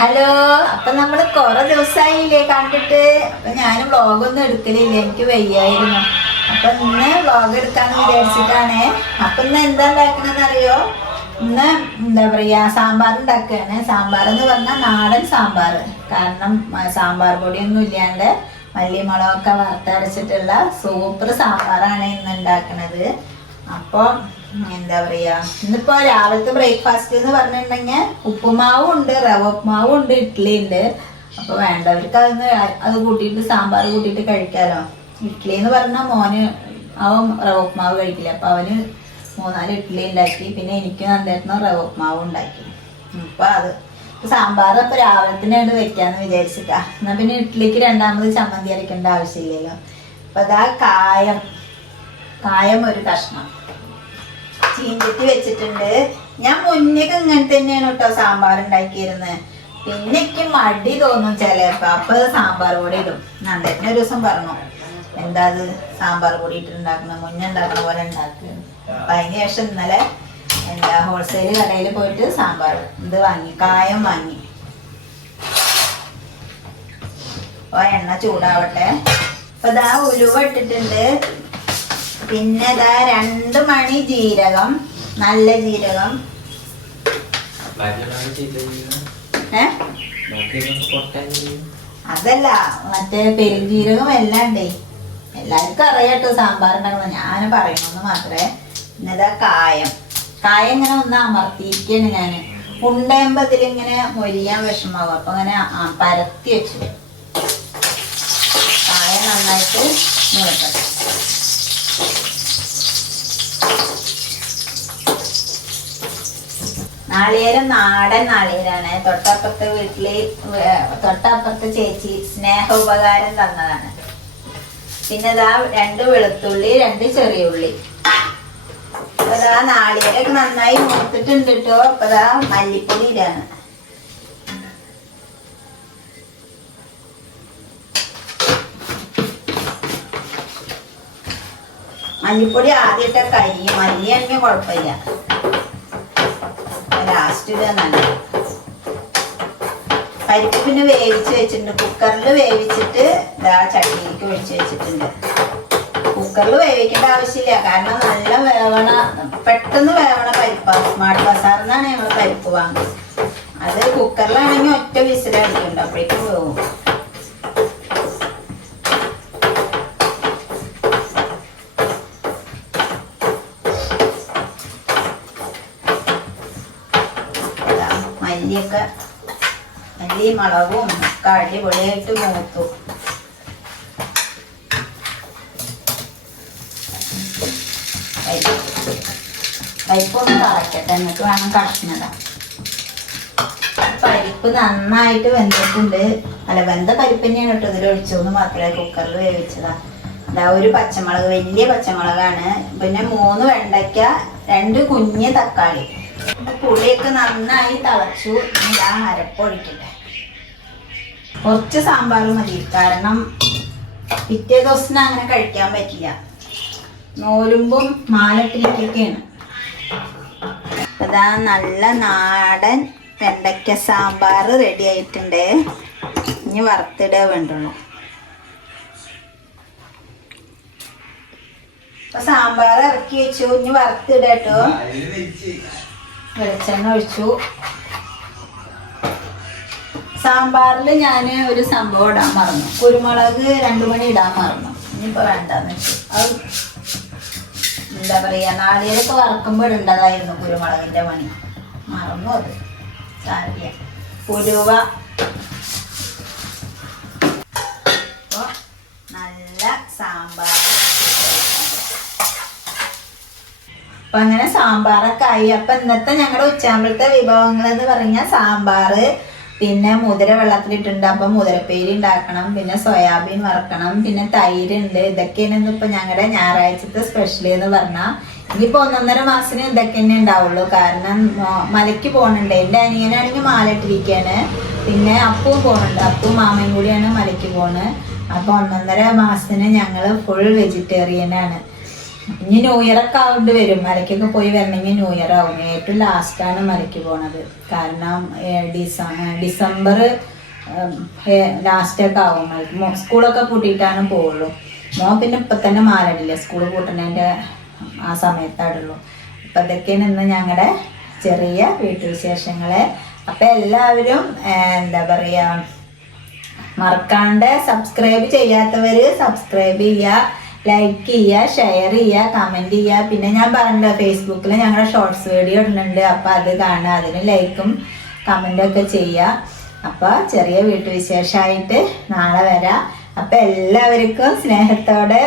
Hello അപ്പൊ നമ്മൾ കൊറേ ദിവസമായില്ലേ കണ്ടിട്ട്. അപ്പൊ ഞാൻ വ്ളോഗൊന്നും എടുക്കലില്ല എനിക്ക് വയ്യായിരുന്നു. അപ്പൊ ഇന്ന് വ്ളോഗ് എടുക്കാന്ന് വിചാരിച്ചിട്ടാണ്. അപ്പൊ ഇന്ന് എന്താ ഉണ്ടാക്കണെന്ന് അറിയോ ഇന്ന് എന്താ പറയാ സാമ്പാർ ഉണ്ടാക്കുകയാണ് സാമ്പാർ എന്ന് പറഞ്ഞാൽ നാടൻ സാമ്പാർ. കാരണം സാമ്പാർ പൊടിയൊന്നും ഇല്ലാണ്ട് മല്ലിമുളകൊക്കെ വറുത്തരച്ചിട്ടുള്ള സൂപ്പർ സാമ്പാറാണ് ഇന്ന് ഉണ്ടാക്കണത്. അപ്പോൾ എന്താ പറയാ ഇന്നിപ്പോ രാവിലത്തെ ബ്രേക്ക്ഫാസ്റ്റ് എന്ന് പറഞ്ഞിട്ടുണ്ടെങ്കിൽ ഉപ്പുമാവും ഉണ്ട് റവ ഉപ്പുമാവും ഉണ്ട് ഇഡ്ഡലി ഉണ്ട് അപ്പൊ വേണ്ടവർക്ക് അതൊന്ന് അത് കൂട്ടിയിട്ട് സാമ്പാർ കൂട്ടിയിട്ട് കഴിക്കാലോ. ഇഡ്ഡലി എന്ന് പറഞ്ഞാൽ മോന് അവൻ റവ ഉപ്പുമാവ് കഴിക്കില്ല. അപ്പൊ അവന് മൂന്നാൽ ഇഡ്ഡലി ഉണ്ടാക്കി പിന്നെ എനിക്ക് നന്നായിരുന്നു റവ ഉപ്പുമാവ് ഉണ്ടാക്കി. അപ്പൊ അത്. സാമ്പാർ അപ്പൊ രാവിലത്തിനായിട്ട് വെക്കാന്ന് വിചാരിച്ചിട്ടാ. എന്നാ പിന്നെ ഇഡ്ഡലിക്ക് രണ്ടാമത് ചമ്മന്തി അരക്കേണ്ട ആവശ്യമില്ലല്ലോ. അപ്പൊ അതാ കായം. കായം ഒരു കഷ്ണം. ചീഞ്ചട്ടി വെച്ചിട്ടുണ്ട്. ഞാൻ മുന്നേക്ക് ഇങ്ങനെ തന്നെയാണ് കേട്ടോ സാമ്പാർ ഉണ്ടാക്കിയിരുന്നത് പിന്നെ മടി തോന്നും ചിലപ്പോ. അപ്പൊ സാമ്പാർ കൂടി ഇടും. നന്ദന്നെ ഒരു ദിവസം പറഞ്ഞു എന്താ അത് സാമ്പാർ പൊടി ഇട്ടുണ്ടാക്കുന്നത് മുന്നേ ഉണ്ടാക്കുന്ന പോലെ ഉണ്ടാക്കുക അപ്പൊ അതിന് ശേഷം ഇന്നലെ എന്താ ഹോൾസെയിൽ കടയിൽ പോയിട്ട് സാമ്പാർ ഇത് വാങ്ങി? കായം വാങ്ങി. അപ്പൊ എണ്ണ ചൂടാവട്ടെ. അപ്പൊ ഇതാ ഉലുവ ഇട്ടിട്ടുണ്ട്. പിന്നെ ഇതാ രണ്ട് മണി ജീരകം നല്ല ജീരകം. അതല്ല മറ്റേ പെരുംജീരകം എല്ലാം ഉണ്ടേ. എല്ലാവർക്കും അറിയാട്ടോ സാമ്പാർ ഉണ്ടാക്കണം ഞാൻ പറയണമെന്ന് മാത്രമേ ഇന്നതാ കായം. കായം ഇങ്ങനെ ഒന്ന് അമർത്തിയിരിക്കുകയാണ് ഞാൻ ഉണ്ടയുമ്പോ ഇങ്ങനെ മൊരിയാൻ വിഷമാകും അപ്പൊ അങ്ങനെ പരത്തി വെച്ചു കായം നന്നായിട്ട് മൂക്കട്ടെ നാളികേരം നാടൻ നാളികേരാണ്. തൊട്ടപ്പുറത്തെ വീട്ടിൽ തൊട്ടപ്പുറത്തെ ചേച്ചി സ്നേഹോപകാരം തന്നതാണ്. പിന്നെ ഇതാ രണ്ട് വെളുത്തുള്ളി രണ്ട് ചെറിയ ഉള്ളി. അപ്പൊ ഇതാ നാളികേരൊക്കെ നന്നായി മൂത്തിട്ടുണ്ട് കേട്ടോ അപ്പൊ ഇതാ മല്ലിപ്പൊടി ഇടാണ്. മല്ലിപ്പൊടി ആദ്യത്തെ കരിയും മല്ലിയാണെങ്കിൽ കുഴപ്പമില്ല. ലാസ്റ്റ് നല്ലത് പരിപ്പ് പിന്നെ വേവിച്ച് വെച്ചിട്ടുണ്ട്. കുക്കറിൽ വേവിച്ചിട്ട് ഇതാ ചട്ടിയിലേക്ക് ഒഴിച്ച് വെച്ചിട്ടുണ്ട്. കുക്കറിൽ വേവിക്കേണ്ട ആവശ്യമില്ല. കാരണം നല്ല വേവണ പെട്ടെന്ന് വേവണ പരിപ്പാണ് സ്മാർട്ട് ബസാറിന്നാണ് ഞങ്ങൾ പരിപ്പ് വാങ്ങുന്നത്. അത് കുക്കറിലാണെങ്കിൽ ഒറ്റ വിസിലടിക്കുന്നുണ്ട് അപ്പോഴേക്കും വേവും ഇതാ മല്ലിയൊക്കെ മല്ലി മുളകും ഒക്കെ അടിപൊളിയായിട്ട് മൂത്തു പരിപ്പൊന്ന് കളക്കട്ടെ എന്നിട്ട് വേണം കളക്കുന്നതാ പരിപ്പ് നന്നായിട്ട് വെന്തിട്ടുണ്ട്. അല്ല വെന്ത പരിപ്പ് തന്നെയാണ് കേട്ടോ ഇതിൽ ഒഴിച്ചോന്ന് മാത്രമേ കുക്കറിൽ വേവിച്ചതാ. ഇതാ ഒരു പച്ചമുളക് വലിയ പച്ചമുളകാണ്. പിന്നെ മൂന്ന് വെണ്ടയ്ക്ക രണ്ട് കുഞ്ഞ് തക്കാളി. പുളിയൊക്കെ നന്നായി തിളച്ചു. ഞാൻ അരപ്പൊഴിക്കട്ടെ കുറച്ച് സാമ്പാർ മതി. കാരണം പിറ്റേ ദിവസം അങ്ങനെ കഴിക്കാൻ പറ്റില്ല. നോലുമ്പും മാലട്ടിലേക്കൊക്കെയാണ്. അതാ നല്ല നാടൻ വെണ്ടയ്ക്ക സാമ്പാർ റെഡി ആയിട്ടുണ്ട്. ഇനി വറുത്തിടേ വേണ്ടുള്ളൂ. സാമ്പാർ ഇറക്കി വെച്ചു. ഇനി വറുത്തിടട്ടോ വെളിച്ചെണ്ണ ഒഴിച്ചു. സാമ്പാറിൽ ഞാൻ ഒരു സംഭവം ഇടാൻ മറന്നു. കുരുമുളക് രണ്ടു മണി ഇടാൻ മറന്നു. ഇനിയിപ്പോൾ വേണ്ടെന്ന് വെച്ചു. അത് എന്താ പറയുക നാളികേരൊക്കെ വറക്കുമ്പോൾ ഇടേണ്ടതായിരുന്നു കുരുമുളകിന്റെ മണി. മറന്നു അത്. സാരിയ ഉലുവ. നല്ല സാമ്പാർ. അപ്പൊ അങ്ങനെ സാമ്പാറൊക്കെ ആയി. അപ്പൊ ഇന്നത്തെ ഞങ്ങളുടെ ഉച്ചാമ്പളത്തെ വിഭവങ്ങൾ എന്ന് പറഞ്ഞാൽ സാമ്പാറ് പിന്നെ മുതിര വെള്ളത്തിലിട്ടുണ്ട് അപ്പൊ മുതിരപ്പേരി ഉണ്ടാക്കണം പിന്നെ സോയാബീൻ വറക്കണം പിന്നെ തൈര് ഉണ്ട്. ഇതൊക്കെയാണ് ഇപ്പൊ ഞങ്ങളുടെ ഞായറാഴ്ചത്തെ സ്പെഷ്യൽ എന്ന് പറഞ്ഞാൽ ഇനിയിപ്പോ ഒന്നൊന്നര മാസത്തിന് ഇതൊക്കെ തന്നെ ഉണ്ടാവുള്ളൂ. കാരണം മലയ്ക്ക് പോകണുണ്ട് എന്റെ അനിയനാണെങ്കിൽ മാലിട്ടിരിക്കുകയാണ് പിന്നെ അപ്പവും പോകണുണ്ട് അപ്പവും മാമയും കൂടിയാണ് മലയ്ക്ക് പോണത് അപ്പൊ ഒന്നൊന്നര മാസത്തിന് ഞങ്ങൾ ഫുൾ വെജിറ്റേറിയൻ ആണ്. ഇനി ന്യൂ ഇയർ ഒക്കെ ആവേണ്ടി വരും. മലയ്ക്കൊക്കെ പോയി വരണമെങ്കിൽ ന്യൂ ഇയർ ആവും. ഏറ്റവും ലാസ്റ്റാണ് മലയ്ക്ക് പോണത്. കാരണം ഡിസംബർ ലാസ്റ്റൊക്കെ ആവും സ്കൂളൊക്കെ കൂട്ടിയിട്ടാണ് പോവുള്ളൂ. മോൻ പിന്നെ ഇപ്പം തന്നെ മാറിയില്ല സ്കൂൾ പൂട്ടണതിന്റെ ആ സമയത്താടുള്ളൂ അപ്പം ഇതൊക്കെ ഇന്ന് ഞങ്ങളുടെ ചെറിയ വീട്ടുവിശേഷങ്ങളെ. അപ്പം എല്ലാവരും എന്താ പറയുക മറക്കാണ്ട് സബ്സ്ക്രൈബ് ചെയ്യാത്തവര് സബ്സ്ക്രൈബ് ചെയ്യുക ലൈക്ക് ചെയ്യുക ഷെയർ ചെയ്യുക കമന്റ് ചെയ്യുക പിന്നെ ഞാൻ പറഞ്ഞല്ലോ ഫേസ്ബുക്കിൽ ഞങ്ങളുടെ ഷോർട്സ് വീഡിയോ ഇടുന്നുണ്ട്. അപ്പോൾ അത് കാണുക. അതിന് ലൈക്കും കമന്റും ഒക്കെ ചെയ്യുക അപ്പോൾ ചെറിയ വീട്ടുവിശേഷമായിട്ട് നാളെ വരാം. അപ്പോൾ എല്ലാവർക്കും സ്നേഹത്തോടെ